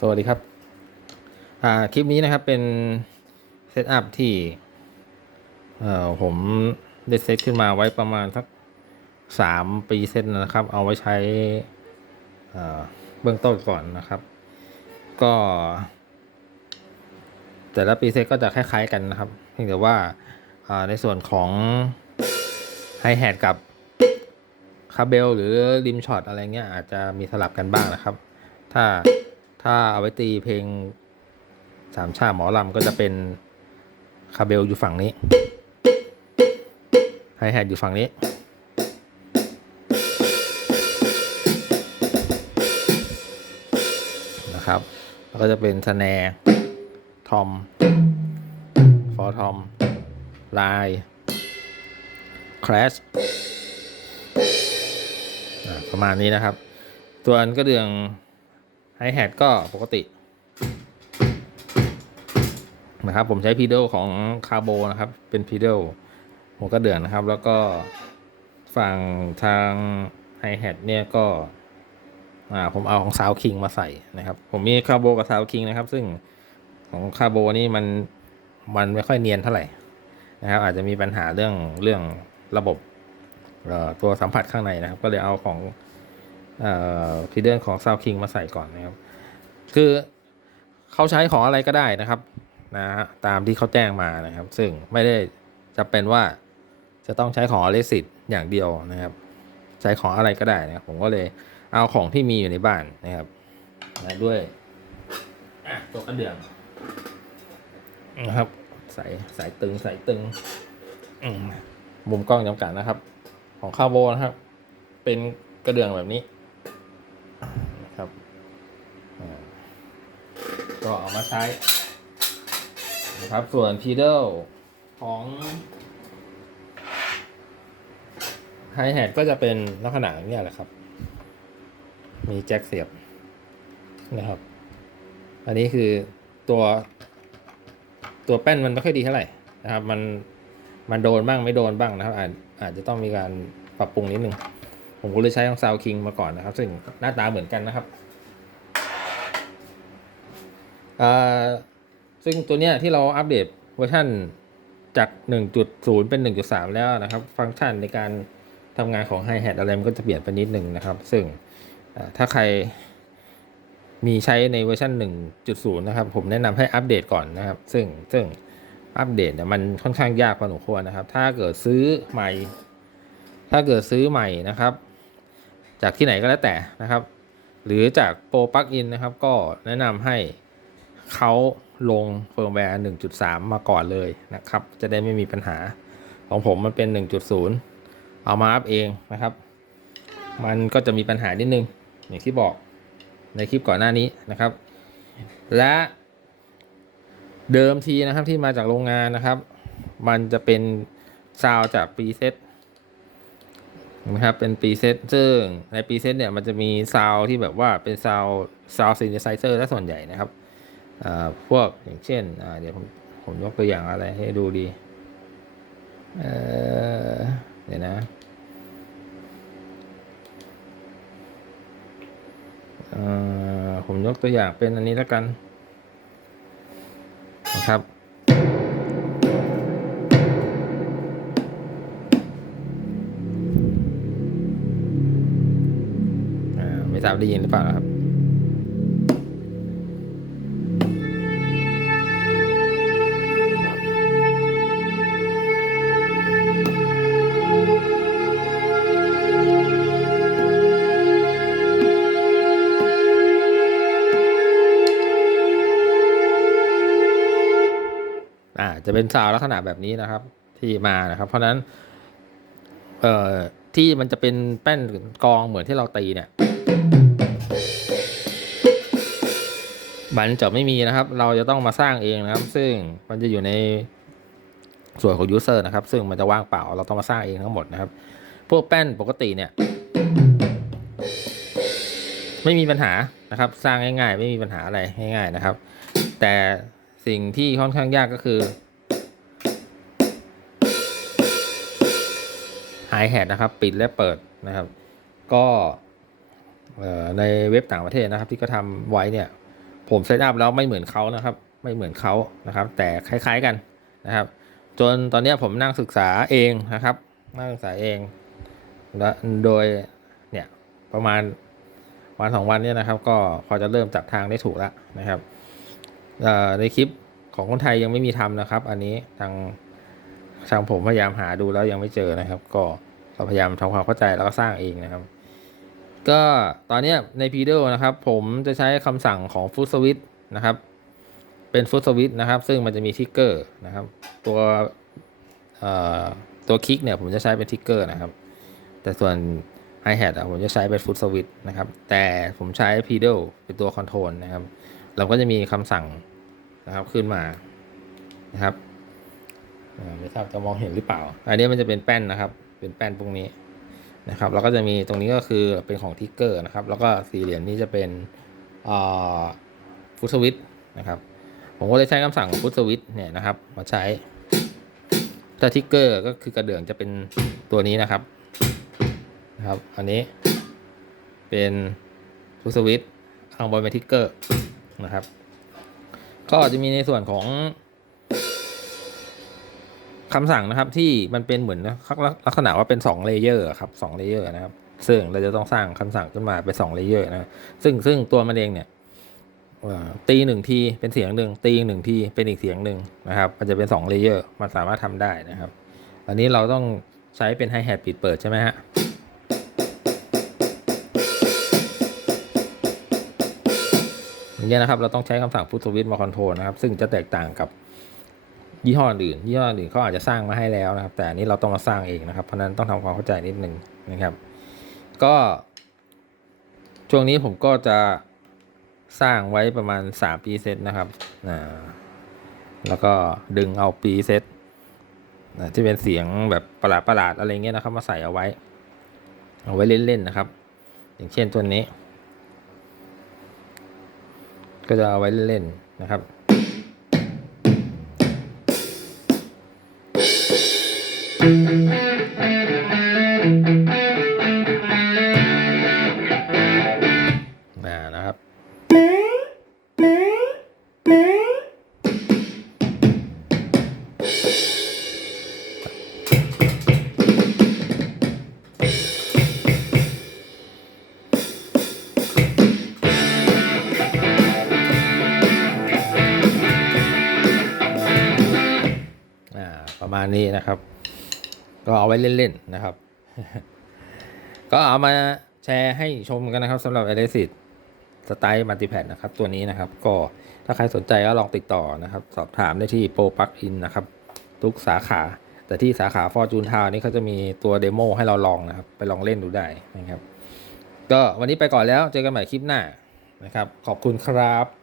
สวัสดีครับ อ่า คลิปนี้นะครับเป็นเซตอัพที่ เอ่อ ผมได้เซตขึ้นมาไว้ประมาณสักสามปีเซตนะครับ เอาไว้ใช้ เอ่อ เบื้องต้นก่อนนะครับ ก็ แต่ละปีเซตก็จะคล้าย ๆ กันนะครับ เพียงแต่ว่าอ่าในส่วนของไฮแฮทกับคาเบลหรือริมช็อตอะไรเงี้ยอาจจะมีสลับกันบ้างนะครับ ถ้า ถ้าเอาไว้ตีเพลงสามชาหมอลำก็จะเป็นคาเบลอยู่ฝั่งนี้ไฮแฮทอยู่ฝั่งนี้ นะครับ แล้วก็จะเป็นสแนร์ทอม ฟอร์ทอมไลน์คราชประมาณนี้นะครับ ตัวอันก็เดือง แฮทก็ปกติ นะครับ ผมใช้พีเดลของคาร์โบนะครับ เป็นพีเดลหัวกระเดื่องนะครับ แล้วก็ฝั่งทางไฮแฮทเนี่ยก็อ่าผมเอาของซาวคิงมาใส่นะครับ ผมมีคาร์โบกับซาวคิงนะครับ ซึ่งของคาร์โบนี่มันมันไม่ค่อยเนียนเท่าไหร่นะครับ อาจจะมีปัญหาเรื่องเรื่องระบบเอ่อตัวสัมผัสข้างในนะครับ ก็เลยเอาของ เอ่อพีเดอร์ของซาวคิงมาใส่ก่อนนะครับ คือเขาใช้ของอะไรก็ได้นะครับนะฮะตามที่เขาแจ้งมานะครับ ซึ่งไม่ได้จะเป็นว่าจะต้องใช้ของอเลสิตอย่างเดียวนะครับ ใช้ของอะไรก็ได้นะครับ ผมก็เลยเอาของที่มีอยู่ในบ้านนะครับและด้วยตัวกระเดื่องนะครับ สายสายตึงสายตึงมมุมกล้องจำกัดนะครับ ของคาโบนะครับ เป็นกระเดื่องแบบนี้นะครับอ่าก็เอา มาใช้นะครับส่วนพีเดิลของไฮแฮทก็จะเป็นลักษณะอย่างนี้แหละครับ มีแจ็คเสียบนะครับ อันนี้คือตัวตัวแป้นมันไม่ค่อยดีเท่าไหร่นะครับ มันมันโดนบ้างไม่โดนบ้างนะครับ อาจอาจจะต้องมีการปรับปรุงนิดนึง ผมก็เลยใช้ของซาวคิงมาก่อนนะครับ ซึ่งหน้าตาเหมือนกันนะครับอ่า ซึ่งตัวเนี้ยที่เราอัปเดตเวอร์ชันจาก 1.0 เป็น 1.3 แล้วนะครับ ฟังก์ชันในการทำงานของ Hi-Hat อะไรมันก็จะเปลี่ยนไปนิดหนึ่งนะครับ ซึ่งถ้าใครมีใช้ในเวอร์ชัน1.0 นะครับ ผมแนะนำให้อัปเดตก่อนนะครับ ซึ่งซึ่งอัปเดตเนี่ยมันค่อนข้างยากพอสมควรนะครับ ถ้าเกิดซื้อใหม่ ถ้าเกิดซื้อใหม่นะครับ จากที่ไหนก็แล้วแต่นะครับ หรือจากโปรปลั๊กอินนะครับ ก็แนะนำให้ เขาลงเฟิร์มแวร์ 1.3 มาก่อนเลยนะครับ จะได้ไม่มีปัญหา ของผมมันเป็น 1.0 เอามาอัพเองนะครับ มันก็จะมีปัญหานิดนึง อย่างที่บอกในคลิปก่อนหน้านี้นะครับ และเดิมทีนะครับที่มาจากโรงงานนะครับ มันจะเป็นซาวจากปีเซตนะครับเป็นปีเซตซึ่งในปีเซตเนี่ยมันจะมีซาวที่แบบว่าเป็นซาวซาวซิน t ไซเซอร์และส่วนใหญ่นะครับ พวกอย่างเช่นเดี๋ยวผมผมยกตัวอย่างอะไรให้ดูดีเออเดี๋ยวนะผมยกตัวอย่างเป็นอันนี้แล้วกันนะครับไม่ทราบได้ยินหรือเปล่าครับ จะเป็นซาวลักษณะแบบนี้นะครับ ที่มานะครับ เพราะฉะนั้นเอ่อที่มันจะเป็นแป้นกองเหมือนที่เราตีเนี่ยมันจะไม่มีนะครับ เราจะต้องมาสร้างเองนะครับ ซึ่งมันจะอยู่ในส่วนของยูเซอร์นะครับ ซึ่งมันจะว่างเปล่า เราต้องมาสร้างเองทั้งหมดนะครับ พวกแป้นปกติเนี่ย ไม่มีปัญหานะครับ สร้างง่าย ๆ ไม่มีปัญหาอะไรง่าย ๆนะครับ แต่สิ่งที่ค่อนข้างยากก็คือ ไฮแฮทนะครับ ปิดและเปิดนะครับ ก็ในเว็บต่างประเทศนะครับ ที่ก็ทำไว้เนี่ย ผมเซตอัพแล้วไม่เหมือนเขานะครับ ไม่เหมือนเขานะครับ แต่คล้ายๆกันนะครับ จนตอนนี้ผมนั่งศึกษาเองนะครับ นั่งศึกษาเองและโดยเนี่ยประมาณวันสองวันเนี่ยนะครับ ก็พอจะเริ่มจับทางได้ถูกแล้วนะครับในคลิปของคนไทยยังไม่มีทำนะครับ อันนี้ทาง ทางผมพยายามหาดูแล้วยังไม่เจอนะครับ ก็เราพยายามทำความเข้าใจแล้วก็สร้างเองนะครับ ก็ตอนนี้ใน p ี d นะครับ ผมจะใช้คำสั่งของ Food Switch นะครับ เป็น Food Switch นะครับ ซึ่งมันจะมีทิกเกอร์นะครับ ตัวตัวคลิกเนี่ยผมจะใช้เป็นทิกเกอร์นะครับ แต่ส่วน i h a t อะผมจะใช้เป็น Food Switch นะครับ แต่ผมใช้ p e d a l เป็นตัวคอนโทรลนะครับ เราก็จะมีคำสั่งนะครับขึ้นมานะครับ ไม่ทราบจะมองเห็นหรือเปล่า อันนี้มันจะเป็นแป้นนะครับ เป็นแป้นพวกนี้นะครับ แล้วก็จะมีตรงนี้ก็คือเป็นของทิกเกอร์นะครับ แล้วก็สี่เหลี่ยมนี้จะเป็นฟุตสวิตนะครับ ผมก็เลยใช้คำสั่งฟุตสวิตเนี่ยนะครับ มาใช้ถ้าทิกเกอร์ก็คือกระเดื่องจะเป็นตัวนี้นะครับ นะครับ อันนี้เป็นฟุตสวิตข้างบนเป็นทิกเกอร์นะครับ ก็จะมีในส่วนของ คำสั่งนะครับที่มันเป็นเหมือนลักษณะว่าเป็น2เลเยอร์ครับสองเลเยอร์นะครับซึ่งเราจะต้องสร้างคำสั่งขึ้นมาเป็น2เลเยอร์นะซึ่งซึ่งตัวมันเองเนี่ยตีหนึ่งทีเป็นเสียงหนึ่งตีหนึ่งทีเป็นอีกเสียงหนึ่งนะครับ มันจะเป็น2เลเยอร์มันสามารถทำได้นะครับ อันนี้เราต้องใช้เป็นไฮแฮทปิดเปิดใช่ไหมฮะอย่างเงี้ยนะครับเราต้องใช้คำสั่ง put switch มาคอนโทรลนะครับ ซึ่งจะแตกต่างกับ ยี่ห้ออื่นยี่ห้ออื่นเขาอาจจะสร้างมาให้แล้วนะครับ แต่อันนี้เราต้องมาสร้างเองนะครับ เพราะนั้นต้องทำความเข้าใจนิดนึงนะครับ ก็ ช่วงนี้ผมก็จะสร้างไว้ประมาณ 3 ปีเซตนะครับอ่าแล้วก็ดึงเอาปีเซตนะที่เป็นเสียงแบบประหลาดประหลาดๆอะไรเงี้ยนะครับ มาใส่เอาไว้ เอาไว้เล่นๆนะครับ อย่างเช่นตัวนี้ ก็จะเอาไว้เล่นๆนะครับ นะครับ ประมาณนี้นะครับ ก็เอาไว้เล่นๆนะครับ ก็เอามาแชร์ให้ชมกันนะครับสำหรับ a l e x i s สไตล์มัลติแพดนะครับ ตัวนี้นะครับ ก็ถ้าใครสนใจก็ลองติดต่อนะครับ สอบถามได้ที่โปรปักอินนะครับ ทุกสาขา แต่ที่สาขาฟอร์จูนทาวนี่เขาจะมีตัวเดโมให้เราลองนะครับ ไปลองเล่นดูได้นะครับ ก็วันนี้ไปก่อนแล้วเจอกันใหม่คลิปหน้านะครับ ขอบคุณครับ